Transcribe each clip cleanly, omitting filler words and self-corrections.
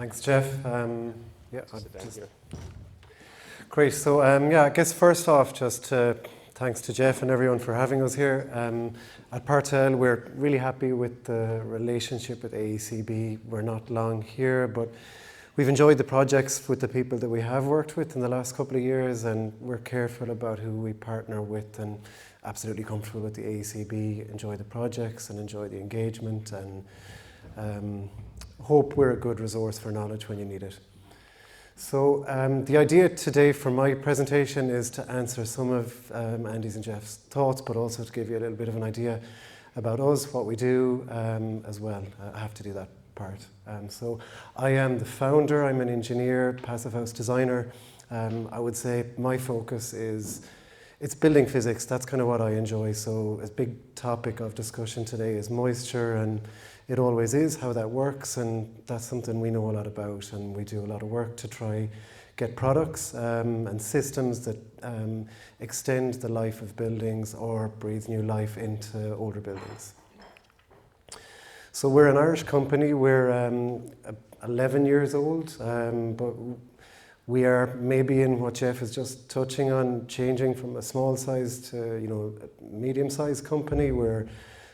Thanks, Jeff. Great. So, I guess first off, thanks to Jeff and everyone for having us here. At Partel, we're really happy with the relationship with AECB. We're not long here, but we've enjoyed the projects with the people that we have worked with in the last couple of years, and we're careful about who we partner with and absolutely comfortable with the AECB, enjoy the projects and enjoy the engagement, and hope we're a good resource for knowledge when you need it. So the idea today for my presentation is to answer some of Andy's and Jeff's thoughts, but also to give you a little bit of an idea about us, what we do as well. I have to do that part. So I am the founder, I'm an engineer, passive house designer. I would say my focus it's building physics. That's kind of what I enjoy. So a big topic of discussion today is moisture, and it always is, how that works, and that's something we know a lot about, and we do a lot of work to try get products and systems that extend the life of buildings or breathe new life into older buildings. So we're an Irish company. We're 11 years old, but we are maybe in what Jeff is just touching on, changing from a small size to a medium-sized company. We're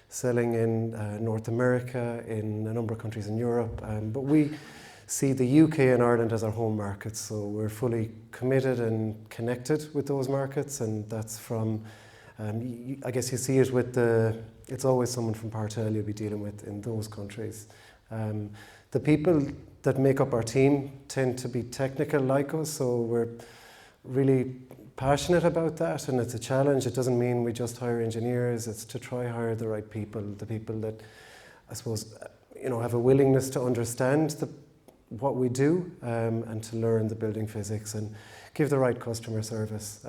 selling in North America, in a number of countries in Europe, but we see the UK and Ireland as our home markets, so we're fully committed and connected with those markets, and that's from, I guess you see it with it's always someone from Partel you'll be dealing with in those countries. The people that make up our team tend to be technical like us, so we're really passionate about that, and it's a challenge. It doesn't mean we just hire engineers, it's to try hire the right people, the people that I suppose have a willingness to understand what we do and to learn the building physics and give the right customer service.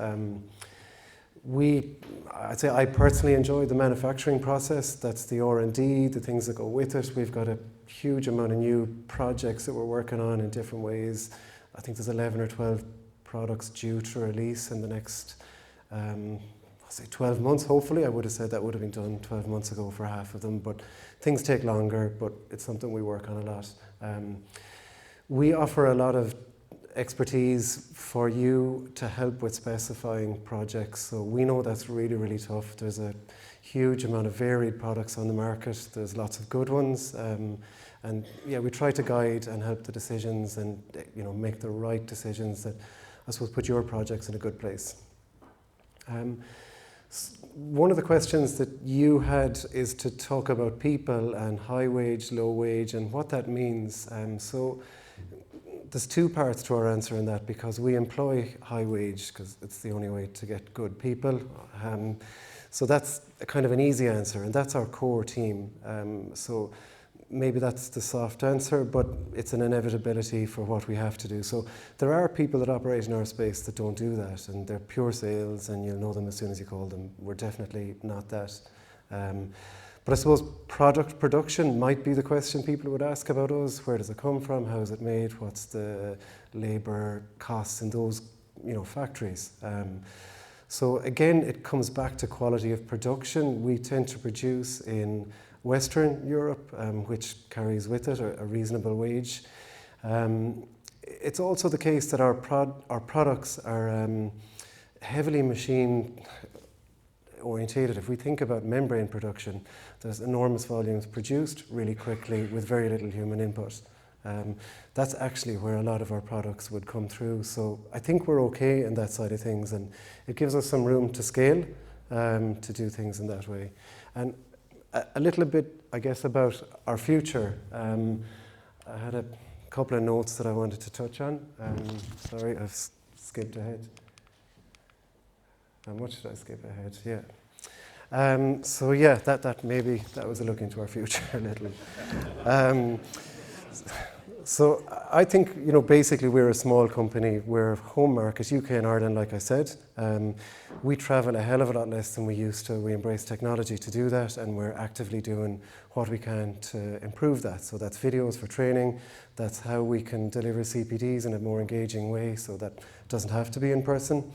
I'd say I personally enjoy the manufacturing process. That's the R&D, the things that go with it. We've got a huge amount of new projects that we're working on in different ways. I think there's 11 or 12 products due to release in the next, 12 months, hopefully. I would have said that would have been done 12 months ago for half of them, but things take longer, but it's something we work on a lot. We offer a lot of expertise for you to help with specifying projects, so we know that's really, really tough. There's a huge amount of varied products on the market. There's lots of good ones, and we try to guide and help the decisions and make the right decisions that I suppose put your projects in a good place. One of the questions that you had is to talk about people and high wage, low wage, and what that means. So there's two parts to our answer in that, because we employ high wage because it's the only way to get good people. So that's a kind of an easy answer, and that's our core team. So maybe that's the soft answer, but it's an inevitability for what we have to do. So there are people that operate in our space that don't do that, and they're pure sales, and you'll know them as soon as you call them. We're definitely not that. But I suppose product production might be the question people would ask about us. Where does it come from? How is it made? What's the labour costs in those factories? So again, it comes back to quality of production. We tend to produce in Western Europe, which carries with it a reasonable wage. It's also the case that our products are heavily machine orientated. If we think about membrane production, there's enormous volumes produced really quickly with very little human input. That's actually where a lot of our products would come through. So I think we're okay in that side of things, and it gives us some room to scale to do things in that way. And a little bit, I guess, about our future. I had a couple of notes that I wanted to touch on. Sorry, I've skipped ahead. How much did I skip ahead? Yeah. That was a look into our future a little. So I think, basically we're a small company. We're home market, UK and Ireland, like I said. We travel a hell of a lot less than we used to. We embrace technology to do that, and we're actively doing what we can to improve that. So that's videos for training. That's how we can deliver CPDs in a more engaging way, so that doesn't have to be in person.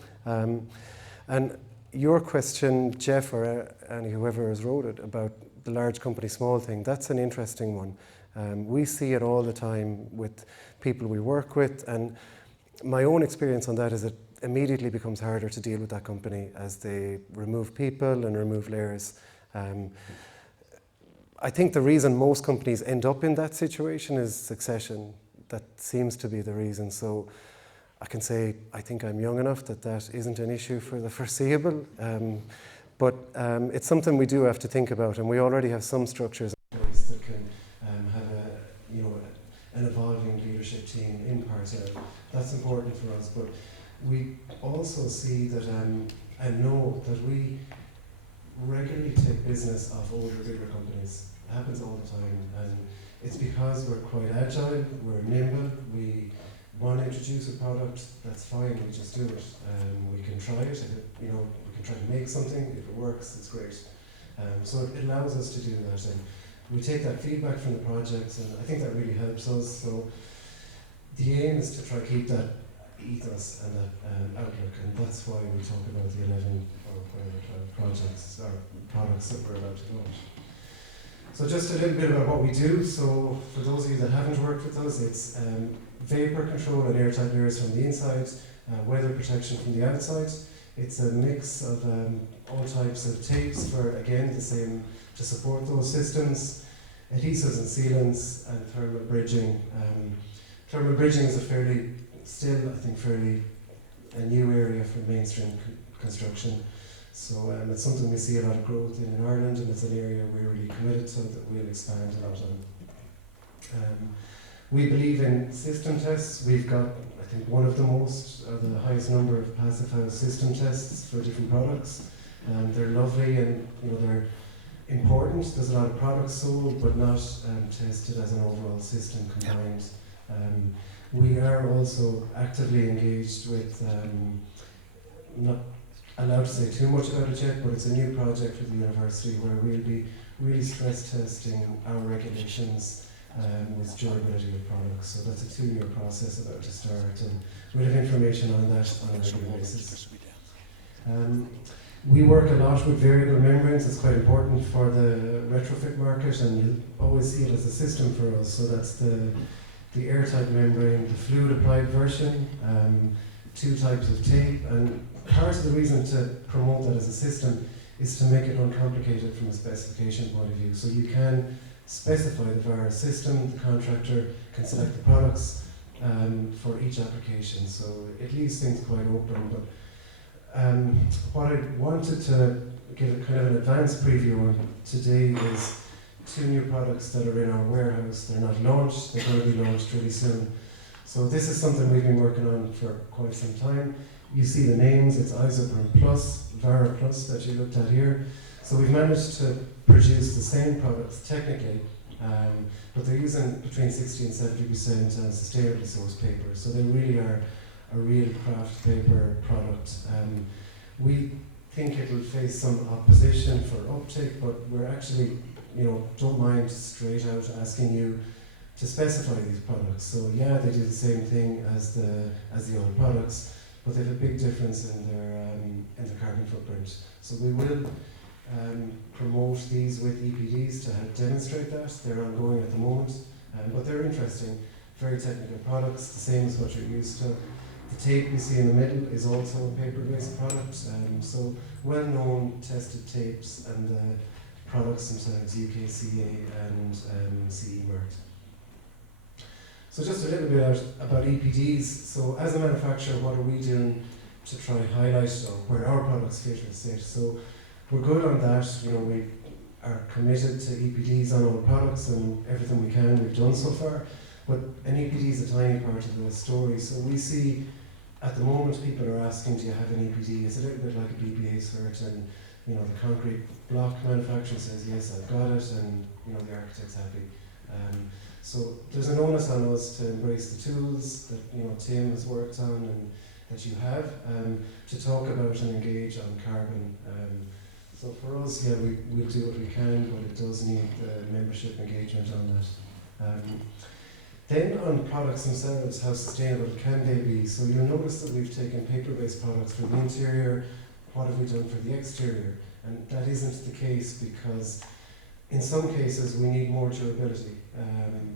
And your question, Jeff or Annie, whoever has wrote it, about the large company, small thing, that's an interesting one. We see it all the time with people we work with, and my own experience on that is it immediately becomes harder to deal with that company as they remove people and remove layers. I think the reason most companies end up in that situation is succession. That seems to be the reason. So I can say I think I'm young enough that that isn't an issue for the foreseeable. But it's something we do have to think about, and we already have some structures in place that can have an evolving leadership team in Partel. That's important for us, but we also see that and know that we regularly take business off older, bigger companies. It happens all the time, and it's because we're quite agile, we're nimble, we want to introduce a product, that's fine, we just do it. We can try it, we can try to make something, if it works, it's great. So it allows us to do that, and we take that feedback from the projects, and I think that really helps us. So the aim is to try to keep that ethos and that outlook, and that's why we talk about the 11 or whatever 12 projects or products that we're allowed to launch. So just a little bit about what we do. So for those of you that haven't worked with us, it's vapour control and airtight layers from the inside, weather protection from the outside. It's a mix of all types of tapes for, again, the same, to support those systems, adhesives and sealants, and thermal bridging. Thermal bridging is still a new area for mainstream construction. So it's something we see a lot of growth in Ireland, and it's an area we're really committed to that we'll expand a lot on. We believe in system tests. We've got, I think, one of the highest number of passive house system tests for different products. They're lovely, and they're important. There's a lot of products sold, but not tested as an overall system combined. We are also actively engaged with, not allowed to say too much about it yet, but it's a new project with the university where we'll be really stress testing our regulations with durability of products. So that's a 2-year process about to start, and we'll have information on that on a regular basis. We work a lot with variable membranes. It's quite important for the retrofit market, and you'll always see it as a system for us. So that's the airtight membrane, the fluid applied version, 2 types of tape, and part of the reason to promote that as a system is to make it uncomplicated from a specification point of view. So you can specify the VAR system, the contractor can select the products for each application. So it leaves things quite open. But what I wanted to give a kind of an advanced preview on today is 2 new products that are in our warehouse. They're not launched, they're going to be launched really soon. So this is something we've been working on for quite some time. You see the names, it's Isoprene Plus, Vara Plus that you looked at here. So we've managed to produce the same products technically, but they're using between 60 and 70% sustainably sourced paper. So they really are a real craft paper product. We think it will face some opposition for uptake, but we're actually, don't mind straight out asking you to specify these products. So yeah, they do the same thing as the other products, but they have a big difference in their carbon footprint. So we will promote these with EPDs to help demonstrate that. They're ongoing at the moment, but they're interesting, very technical products, the same as what you're used to. The tape you see in the middle is also a paper-based product, so well-known, tested tapes, and the products themselves UKCA and CE marked. So just a little bit about EPDs. So as a manufacturer, what are we doing to try highlight where our products fit or sit? So we're good on that. We are committed to EPDs on all products, and everything we can we've done so far. But an EPD is a tiny part of the story. So we see at the moment people are asking, do you have an EPD? It's a little bit like a BBA cert, and the concrete block manufacturer says yes, I've got it, and the architect's happy. So there's an onus on us to embrace the tools that Tim has worked on and that you have, to talk about and engage on carbon. So for us, yeah, we'll do what we can, but it does need the membership engagement on that. Then on products themselves, how sustainable can they be? So you'll notice that we've taken paper-based products for the interior. What have we done for the exterior? And that isn't the case, because In some cases, we need more durability.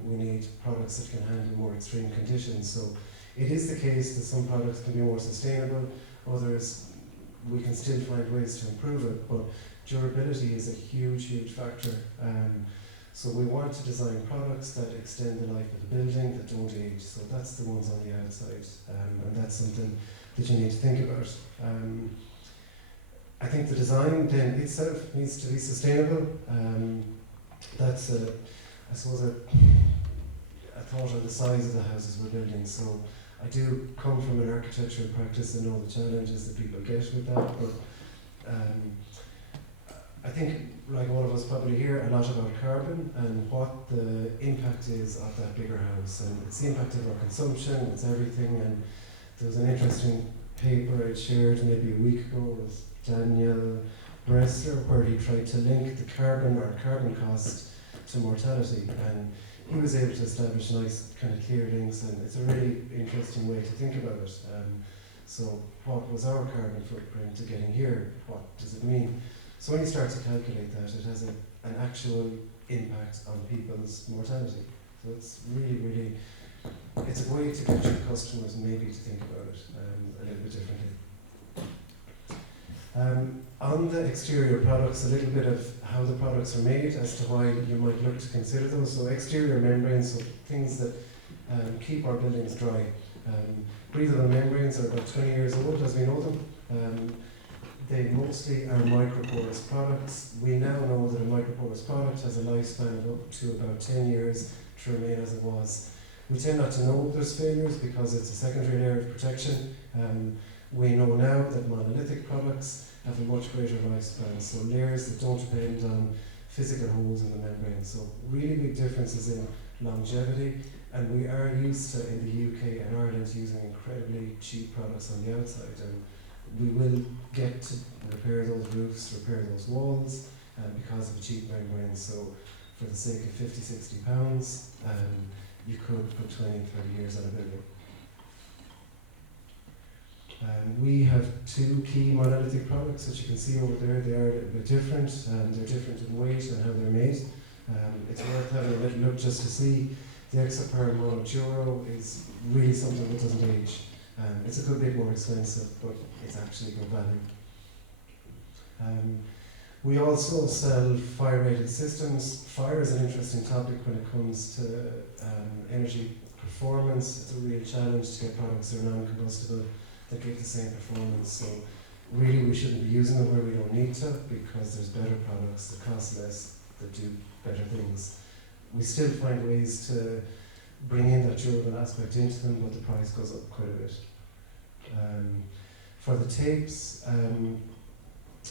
We need products that can handle more extreme conditions. So it is the case that some products can be more sustainable, others we can still find ways to improve it, but durability is a huge, huge factor. So we want to design products that extend the life of the building, that don't age. So that's the ones on the outside, and that's something that you need to think about. I think the design then itself needs to be sustainable. That's I suppose a thought on the size of the houses we're building. So I do come from an architectural practice and know the challenges that people get with that, but I think, like all of us probably hear a lot about carbon and what the impact is of that bigger house, and it's the impact of our consumption, it's everything. And there was an interesting paper I shared maybe a week ago with Daniel Bressler, where he tried to link the carbon cost to mortality, and he was able to establish nice kind of clear links, and it's a really interesting way to think about it. So what was our carbon footprint to getting here? What does it mean? So when you start to calculate that, it has an actual impact on people's mortality. So it's really, really, it's a way to get your customers maybe to think about it a little bit differently. On the exterior products, a little bit of how the products are made as to why you might look to consider those. So exterior membranes, so things that keep our buildings dry. Breathable membranes are about 20 years old as we know them. They mostly are microporous products. We now know that a microporous product has a lifespan of up to about 10 years to remain as it was. We tend not to know there's failures because it's a secondary layer of protection. We know now that monolithic products have a much greater lifespan, so layers that don't depend on physical holes in the membrane. So really big differences in longevity, and we are used to, in the UK and Ireland, using incredibly cheap products on the outside, and we will get to repair those roofs, repair those walls, because of a cheap membrane. So for the sake of 50, 60 pounds, you could put 20, 30 years on a building. We have two key monolithic products that you can see over there. They are a little bit different, they're different in weight and how they're made. It's worth having a little look just to see. The Exapar Monoduro is really something that doesn't age. It's a good bit more expensive, but it's actually good value. We also sell fire-rated systems. Fire is an interesting topic when it comes to energy performance. It's a real challenge to get products that are non-combustible that give the same performance. So really we shouldn't be using them where we don't need to, because there's better products that cost less, that do better things. We still find ways to bring in that durable aspect into them, but the price goes up quite a bit. For the tapes,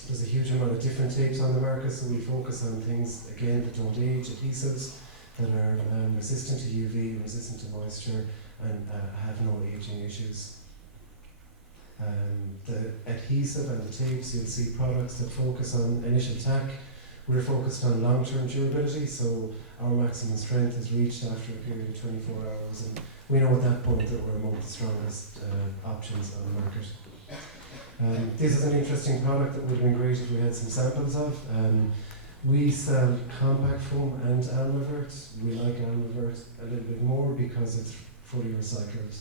there's a huge amount of different tapes on the market, so we focus on things, again, that don't age, adhesives that are resistant to UV, resistant to moisture, and have no aging issues. The adhesive and the tapes, you'll see products that focus on initial tack. We're focused on long-term durability, so our maximum strength is reached after a period of 24 hours, and we know at that point that we're among the strongest options on the market. This is an interesting product that would have been great if we had some samples of. We sell compact foam and Almavert. We like Almavert a little bit more because it's fully recycled.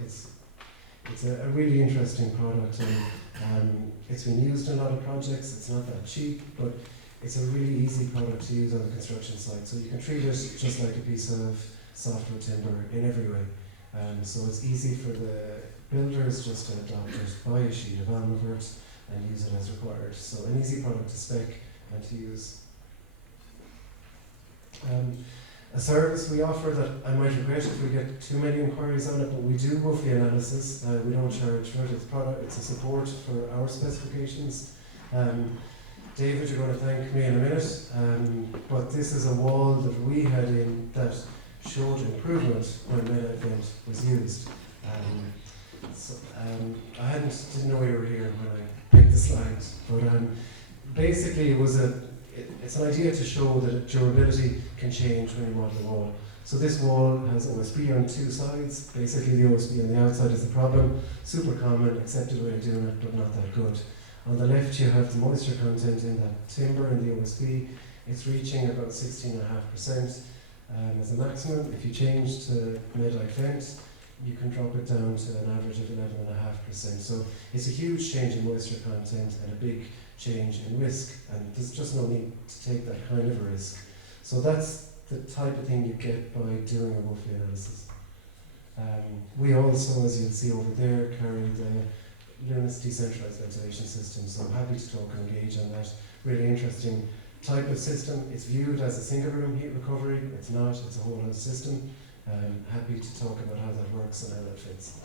It's a really interesting product, and it's been used in a lot of projects. It's not that cheap, but it's a really easy product to use on the construction site. So you can treat it just like a piece of softwood timber in every way. So it's easy for the builders just to adopt it, buy a sheet of Almavert and use it as required. So an easy product to spec and to use. A service we offer that I might regret if we get too many inquiries on it, but we do roughly analysis. We don't charge for it. It's a support for our specifications. David, you're going to thank me in a minute, but this is a wall that we had in that showed improvement when MetaVent was used. I didn't know you were here when I picked the slides, but basically it's an idea to show that durability can change when you model a wall. So this wall has OSB on two sides. Basically the OSB on the outside is the problem. Super common, accepted way of doing it, but not that good. On the left you have the moisture content in that timber and the OSB. it's reaching about 16.5% as a maximum. If you change to Medite Vent, you can drop it down to an average of 11.5%. So it's a huge change in moisture content and a big change in risk, and there's just no need to take that kind of a risk. So that's the type of thing you get by doing a Wolfe analysis. We also, as you'll see over there, carry the Lunis decentralized ventilation system, so I'm happy to talk and engage on that. Really interesting type of system. It's viewed as a single room heat recovery. It's not, it's a whole house system. Happy to talk about how that works and how that fits.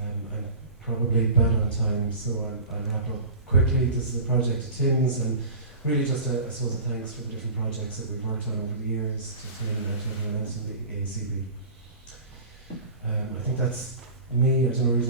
I'm probably bad on time, so I'll wrap up quickly. This is a project of Tim's, and really just I suppose a thanks for the different projects that we've worked on over the years to Tim and to everyone else in the ACB. I think that's me. I don't know really